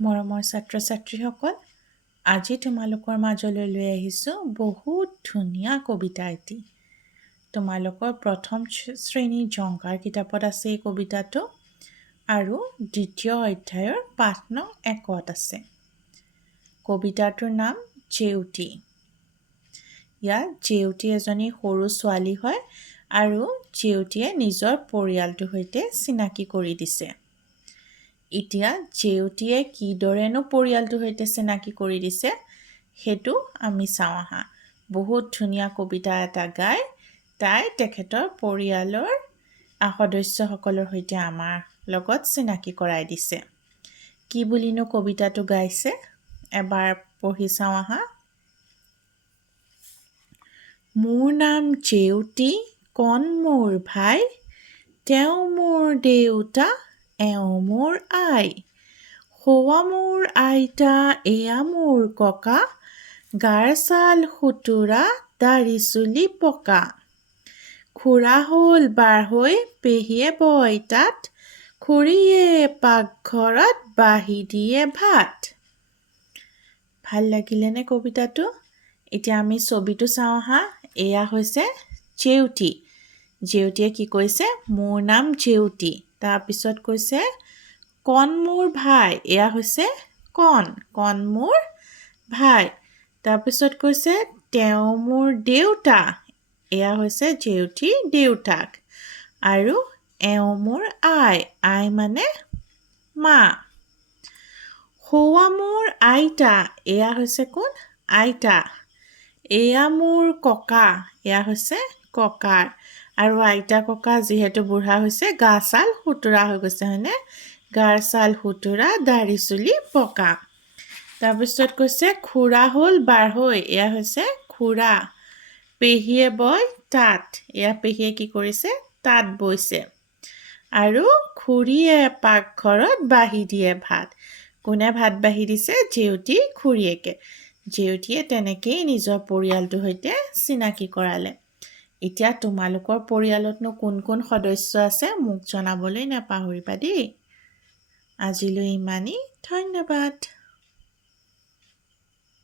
মৰমৰ ছাত্ৰ-ছাত্ৰীসকল, আজি তোমালোকৰ মাজলৈ লৈ আহিছোঁ বহুত ধুনীয়া কবিতা এটি। তোমালোকৰ প্ৰথম শ্ৰেণীৰ জংকাৰ কিতাপত আছে এই কবিতাটো আৰু দ্বিতীয় অধ্যায়ৰ পাঠ নং 1ত আছে। কবিতাটোৰ নাম জেউতী। ইয়াত জেউতী এজনী সৰু ছোৱালী হয় আৰু জেউতীয়ে নিজৰ পৰিয়ালটোৰ সৈতে চিনাকি কৰি দিছে। এতিয়া জেউতীয়ে কিদৰেনো পৰিয়ালটোৰ সৈতে চিনাকি কৰি দিছে সেইটো আমি চাওঁ আহা। বহুত ধুনীয়া কবিতা এটা গাই তাই তেখেতৰ পৰিয়ালৰ সদস্যসকলৰ সৈতে আমাৰ লগত চিনাকি কৰাই দিছে। কি বুলিনো কবিতাটো গাইছে এবাৰ পঢ়ি চাওঁ আহা। মোৰ নাম জেউতী, কণ মোৰ ভাই, তেওঁ মোৰ দেউতা, এওঁ মোৰ আই। সৌৱা মোৰ আইতা, এয়া মোৰ ককা, গাৰ ছাল সুতুৰা, দাড়ি চুলি পকা। খুৰা হ'ল বাঢ়ৈ, পেহীয়ে বয় তাঁত, খুৰীয়ে পাকঘৰত বাঢ়ি দিয়ে ভাত। ভাল লাগিলেনে কবিতাটো? এতিয়া আমি ছবিটো চাওঁ আহা। এয়া হৈছে জেউতী। জেউতীয়ে কি কৈছে? মোৰ নাম জেউতী। তাৰপিছত কৈছে কণ মোৰ ভাই, এয়া হৈছে কণ মোৰ ভাই। তাৰপিছত কৈছে তেওঁ মোৰ দেউতা, এয়া হৈছে জেউতীৰ দেউতাক। আৰু এওঁ মোৰ আই মানে মা। সৌৱা মোৰ আইতা, এয়া হৈছে কোন? আইতা। এয়া মোৰ ককা, এয়া হৈছে ককাৰ। আৰু আইতা ককা যিহেতু বুঢ়া হৈছে, গা ছাল সুতুৰা হৈ গৈছে হয়নে? গাৰ ছাল সুতুৰা, দাড়ি চুলি পকা। তাৰপিছত কৈছে খুৰা হ'ল বাঢ়ৈ, এয়া হৈছে খুৰা। পেহীয়ে বয় তাঁত, এয়া পেহীয়ে কি কৰিছে? তাঁত বৈছে। আৰু খুৰীয়ে পাকঘৰত বাঢ়ি দিয়ে ভাত। কোনে ভাত বাঢ়ি দিছে? জেউতীৰ খুৰীয়েকে। জেউতীয়ে তেনেকেই নিজৰ পৰিয়ালটোৰ সৈতে চিনাকি কৰালে। এতিয়া তোমালোকৰ পৰিয়ালতনো কোন কোন সদস্য আছে মোক জনাবলৈ নাপাহৰিবা দেই। আজিলৈ ইমানেই। ধন্যবাদ।